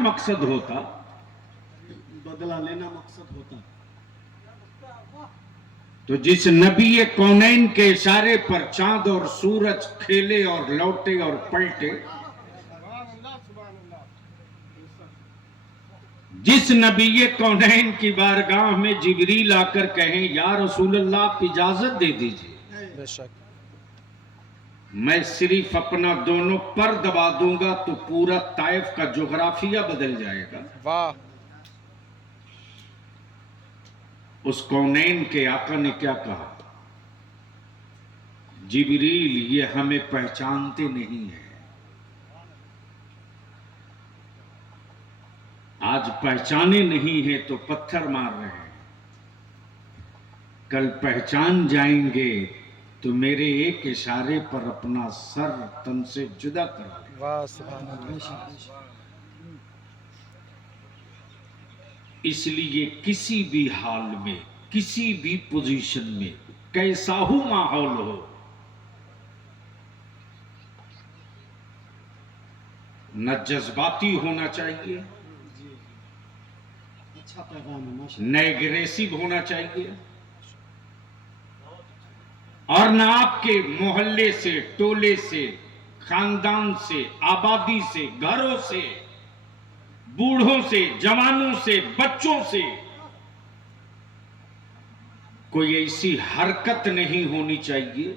मकसद होता, बदला लेना मकसद होता, तो जिस नबी कौनैन के इशारे पर चांद और सूरज खेले और लौटे और पलटे, जिस नबी कौनैन की बारगाह में जिब्रील आकर कहें या रसूलल्लाह आप इजाजत दे दीजिए, बेशक मैं सिर्फ अपना दोनों पर दबा दूंगा तो पूरा ताइफ का जोग्राफिया बदल जाएगा। वाह, उस कौनैन के आका ने क्या कहा, जिब्रील ये हमें पहचानते नहीं है, आज पहचाने नहीं है तो पत्थर मार रहे हैं, कल पहचान जाएंगे तो मेरे एक इशारे पर अपना सर तन से जुदा कर देंगे। वाह सुभान अल्लाह। इसलिए किसी भी हाल में, किसी भी पोजीशन में, कैसा हो माहौल हो, न जज्बाती होना चाहिए, अच्छा पैगाम है माशाअल्लाह। न एग्रेसिव होना चाहिए, और न आपके मोहल्ले से, टोले से, खानदान से, आबादी से, घरों से, बूढ़ों से, जवानों से, बच्चों से कोई ऐसी हरकत नहीं होनी चाहिए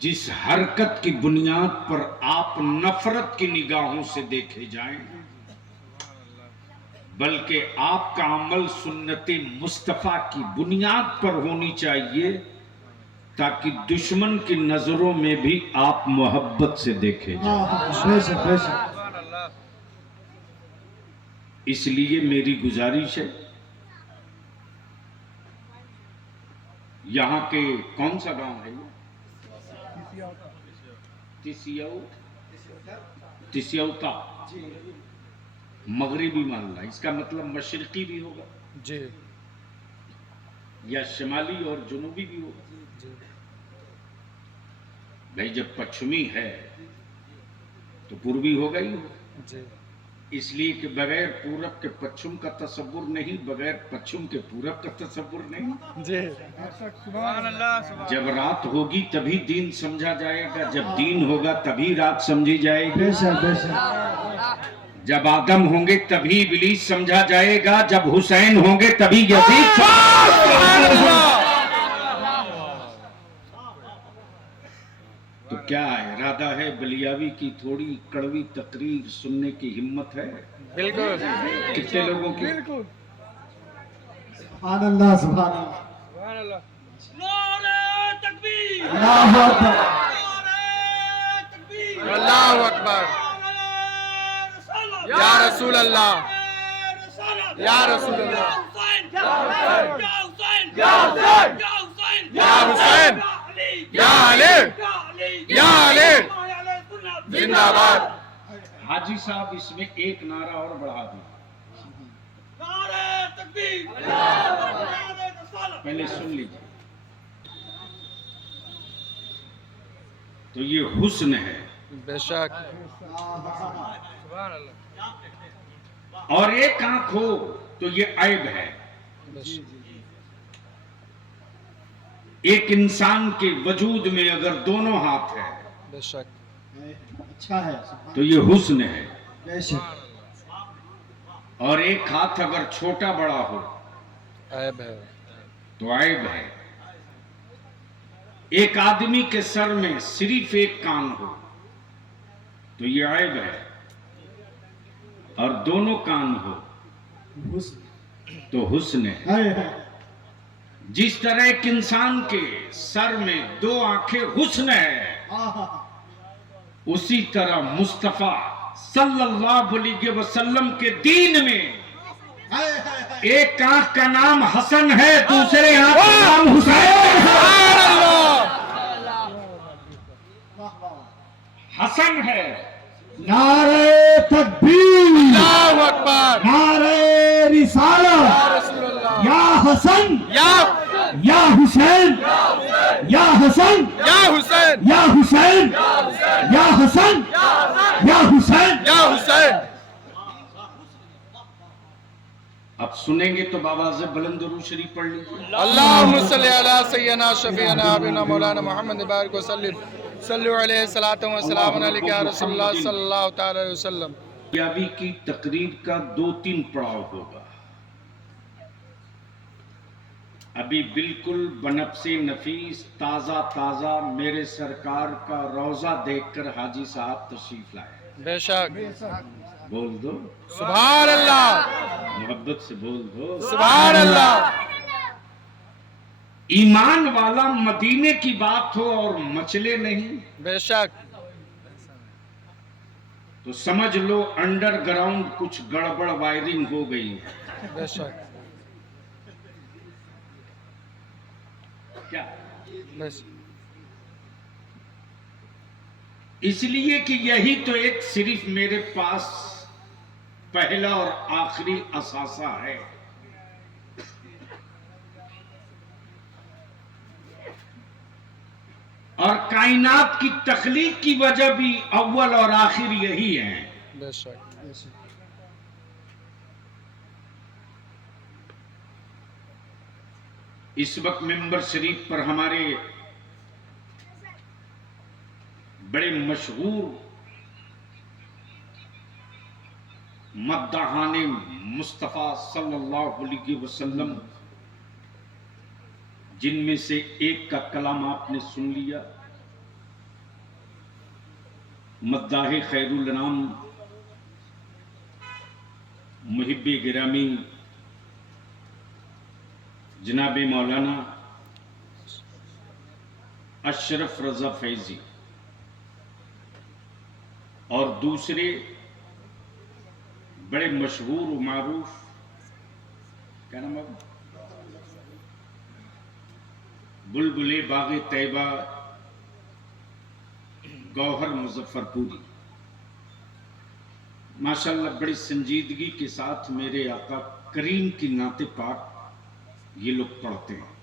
जिस हरकत की बुनियाद पर आप नफरत की निगाहों से देखे जाएं, बल्कि आपका अमल सुन्नते मुस्तफा की बुनियाद पर होनी चाहिए ताकि दुश्मन की नजरों में भी आप मोहब्बत से देखे जाएं। बेशक बेशक। इसलिए मेरी गुजारिश है, यहां के कौन सा गांव है ये? तिसियौता, मगरिबी मानना, इसका मतलब मशरकी भी होगा जी या शिमाली और जुनूबी भी होगा। जी भाई जब पश्चिमी है तो पूर्वी होगा ही होगा, जी इसलिए कि बगैर पूरब के पश्चिम का तसव्वुर नहीं, बगैर पश्चिम के पूरब का तसव्वुर नहीं। जी जब रात होगी तभी दीन समझा जाएगा, जब दीन होगा तभी रात समझी जाएगी, बेशक बेशक। जब आदम होंगे तभी इब्लीस समझा जाएगा, जब हुसैन होंगे तभी यजीद। तो क्या इरादा है, बलियावी की थोड़ी कड़वी तकरीर सुनने की हिम्मत है बिल्कुल कितने लोगों की? सुभान अल्लाह सुभान अल्लाह। सुभान अल्लाह। नारे तकबीर, अल्लाहु अकबर। नारे तकबीर, अल्लाहु अकबर। नारे या रसूल अल्लाह, रसूलल्लाह, या रसूल अल्लाह, हुसैन, या हुसैन, या हुसैन, या हुसैन, या हुसैन, या हुसैन, या अली, या अली, या अली, या अली, जिंदाबाद। जिंदाबाद। हाजी साहब इसमें एक नारा और बढ़ा दिया, नारे तकबीर, नारे रसूलल्लाह। पहले सुन लीजिए। तो ये हुस्न है, बेशक सुभान अल्लाह। और एक आंख हो तो ये ऐब है। बेशक एक इंसान के वजूद में अगर दोनों हाथ है बेशक अच्छा है। तो ये हुस्न है, बेशक। और एक हाथ अगर छोटा बड़ा हो ऐब है। तो ऐब है। एक आदमी के सर में सिर्फ एक कान हो तो ये ऐब है, और दोनों कान हो हुस्न तो हुस्न है। है। जिस तरह एक इंसान के सर में दो आंखें हुस्न है, आहा। उसी तरह मुस्तफा सल्लल्लाहु अलैहि वसल्लम के दीन में एक आंख का नाम हसन है, दूसरे आंख का नाम हुसैन है। हसन है, नारे तकबीर, अल्लाहु अकबर। नारे रिसालत, या रसूल अल्लाह, या हसन या या हुसैन या हसन या हुसैन या हुसैन या हसन या हुसैन या हुसैन। अब सुनेंगे तो बाबा से बुलंद दुरूद शरीफ पढ़ लीजिए। अल्लाहुम्मा सल्ली अला सय्यदना शफीअना हबीबना मौलाना मोहम्मद बारिक वसल्लिम सल्लु अलैहि सलातु व सलामुन अलैका या रसूलल्लाह सल्लल्लाहु तआला अलैहि वसल्लम। यावी की तकरीर का 2-3 पड़ाव होगा। अभी बिल्कुल बनफ्से नफीस ताज़ा ताज़ा मेरे सरकार का रोज़ा देखकर हाजी साहब तशरीफ लाए। बेशक बोल दो सुभान अल्लाह मोहब्बत से बोल दो सुभान अल्लाह। ईमान वाला मदीने की बात हो और मचले नहीं बेशक तो समझ लो अंडरग्राउंड कुछ गड़बड़ वायरिंग हो गई है। बेशक क्या? बेशक इसलिए कि यही तो एक सिर्फ मेरे पास पहला और आखिरी असासा है। और कायनात की तख्लीक की वजह भी अव्वल और आखिर यही है। बेशक इस वक्त मिंबर शरीफ पर हमारे बड़े मशहूर मद्दाहाने मुस्तफ़ा सल्लल्लाहु अलैहि वसल्लम, जिनमें से एक का कलाम आपने सुन लिया, मद्दाहे खैरुल नाम मुहिब्बे गिरामी जनाबे मौलाना अशरफ रजा फैजी, और दूसरे बड़े मशहूर और मारूफ, क्या नाम है, बुलबुले बागे तैयबा गौहर मुजफ्फरपुरी। माशाल्लाह बड़ी संजीदगी के साथ मेरे आका करीम की नाते पाक ये लोग पढ़ते हैं।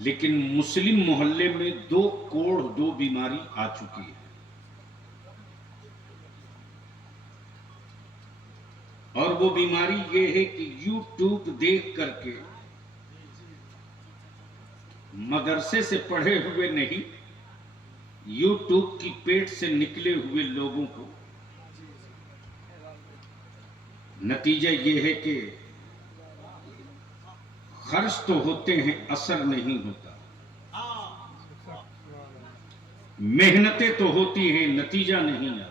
लेकिन मुस्लिम मोहल्ले में 2 कोढ़ 2 बीमारी आ चुकी है, और वो बीमारी ये है कि यूट्यूब देख करके मदरसे से पढ़े हुए नहीं, यूट्यूब की पेट से निकले हुए लोगों को नतीजा ये है कि खर्च तो होते हैं, असर नहीं होता, मेहनतें तो होती हैं, नतीजा नहीं आता।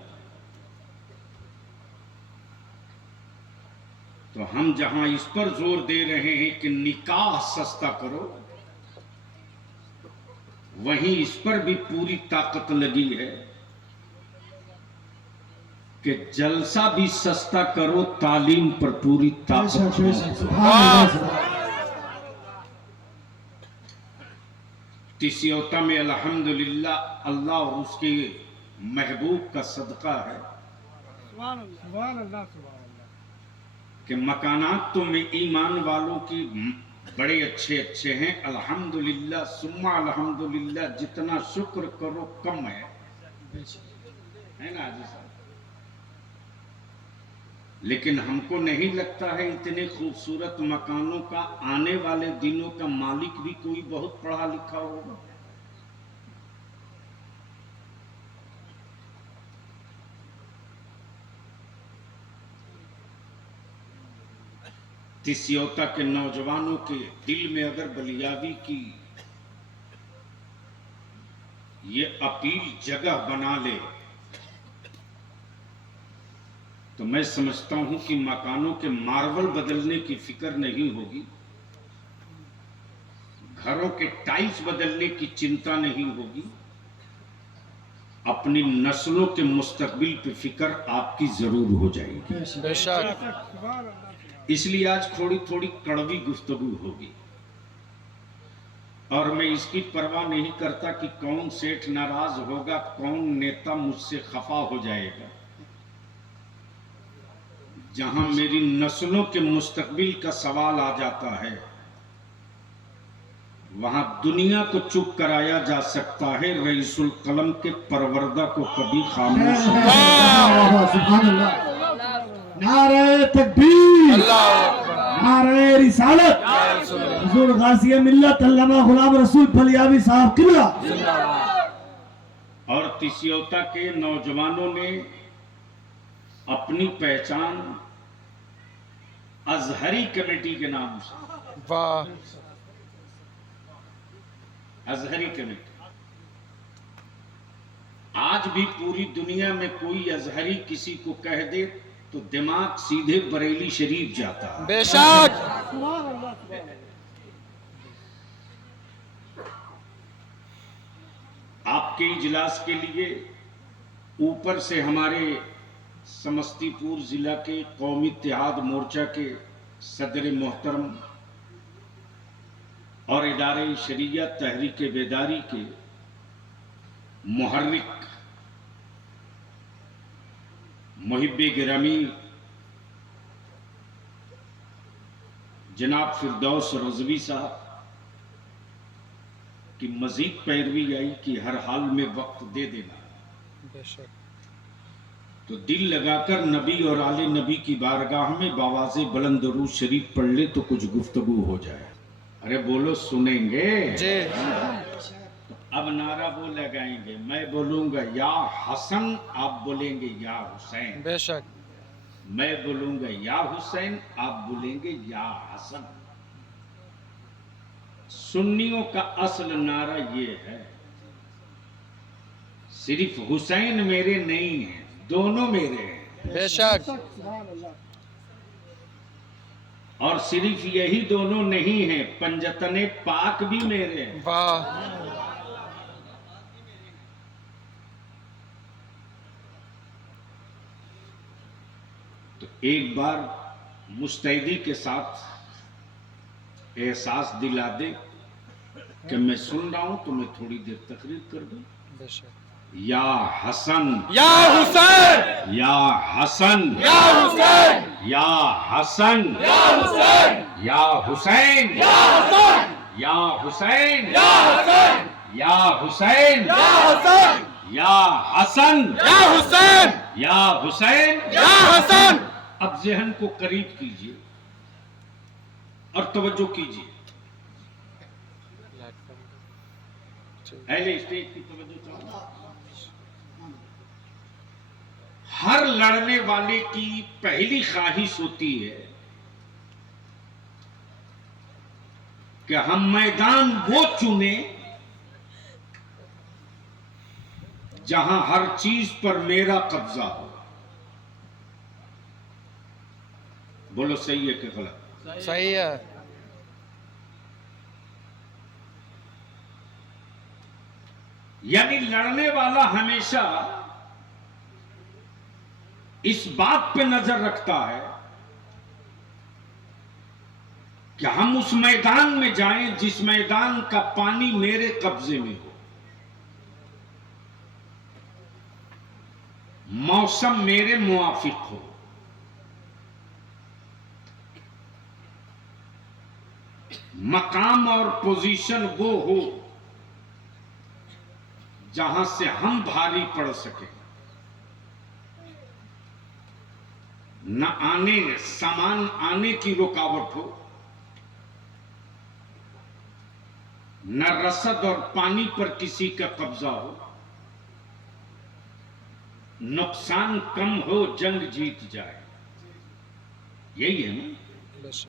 तो हम जहां इस पर जोर दे रहे हैं कि निकाह सस्ता करो, वहीं इस पर भी पूरी ताकत लगी है कि जलसा भी सस्ता करो, तालीम पर पूरी ताकत लगाओ। तिसियोता में अल्हम्दुलिल्लाह अल्लाह और उसके महबूब का सदका है कि मकानात तो में ईमान वालों की बड़े अच्छे अच्छे हैं, अल्हम्दुलिल्लाह सुम्मा अल्हम्दुलिल्लाह, जितना शुक्र करो कम है ना हाजी साहब। लेकिन हमको नहीं लगता है इतने खूबसूरत मकानों का आने वाले दिनों का मालिक भी कोई बहुत पढ़ा लिखा होगा। तिसियोता के नौजवानों के दिल में अगर बलियावी की ये अपील जगह बना ले तो मैं समझता हूं कि मकानों के मार्बल बदलने की फिक्र नहीं होगी, घरों के टाइल्स बदलने की चिंता नहीं होगी, अपनी नस्लों के मुस्तकबिल पे फिक्र आपकी जरूर हो जाएगी। बेशक इसलिए आज थोड़ी थोड़ी कड़वी गुफ्तगू होगी, और मैं इसकी परवाह नहीं करता कि कौन सेठ नाराज होगा, कौन नेता मुझसे खफा हो जाएगा। जहां मेरी नस्लों के मुस्तकबिल का सवाल आ जाता है वहां दुनिया को चुप कराया जा सकता है, रईसुल कलम के परवरदा को कभी खामोश सुभान अल्लाह। नारे तकबीर, अल्लाहु अकबर। नारे रिसालत, हुजूर गाज़ी मिल्लत अल्लामा गुलाम रसूल फलियावी साहब किबला। और तिसियोता के नौजवानों ने अपनी पहचान अजहरी कमेटी के नाम से, वाह, अजहरी कमेटी। आज भी पूरी दुनिया में कोई अजहरी किसी को कह दे तो दिमाग सीधे बरेली शरीफ जाता है। बेशक। आपके इजलास के लिए ऊपर से हमारे समस्तीपुर जिला के कौमी इत्तेहाद मोर्चा के सदर मोहतरम और इदारे शरीयत तहरीक बेदारी के मुहर्रिक मुहिब्बे गिरामी जनाब फिरदौस रज़वी साहब की मजीद पैरवी आई कि हर हाल में वक्त दे देना, बेशक। तो दिल लगाकर नबी और आले नबी की बारगाह में बावाज़े बुलंद दरूद शरीफ पढ़ ले तो कुछ गुफ्तगू हो जाए। अरे बोलो, सुनेंगे जी। अब नारा वो लगाएंगे, मैं बोलूंगा या हसन, आप बोलेंगे या हुसैन। बेशक। मैं बोलूंगा या हुसैन, आप बोलेंगे या हसन। सुन्नियों का असल नारा ये है, सिर्फ हुसैन मेरे नहीं है, दोनों मेरे हैं। बेशक। और सिर्फ यही दोनों नहीं है, पंजतने पाक भी मेरे हैं। वाह, तो एक बार मुस्तैदी के साथ एहसास दिला दे कि मैं सुन रहा हूं, तो मैं थोड़ी देर तकरीर कर दूं। बेशक। या हसन, या हुसैन, या हसन, या हुसैन, या हसन, या हुसैन, या हुसैन, या हुसैन, या हुसैन, या हुसैन, या हुसैन, या हुसैन, या हसन, या हुसैन, या हुसैन। या हसन। अब जहन को करीब कीजिए और तवज्जो कीजिए, अहले स्टेज की तवज्जो चाहूंगा। हर लड़ने वाले की पहली ख्वाहिश होती है कि हम मैदान वो चुने जहां हर चीज पर मेरा कब्जा हो। बोलो, सही है कि गलत? सही है। यानी लड़ने वाला हमेशा इस बात पे नजर रखता है कि हम उस मैदान में जाएं जिस मैदान का पानी मेरे कब्जे में हो, मौसम मेरे मुआफिक हो, मकाम और पोजीशन वो हो जहां से हम भारी पड़ सके, न आने सामान आने की रुकावट हो, न रसद और पानी पर किसी का कब्जा हो, नुकसान कम हो, जंग जीत जाए। यही है ना।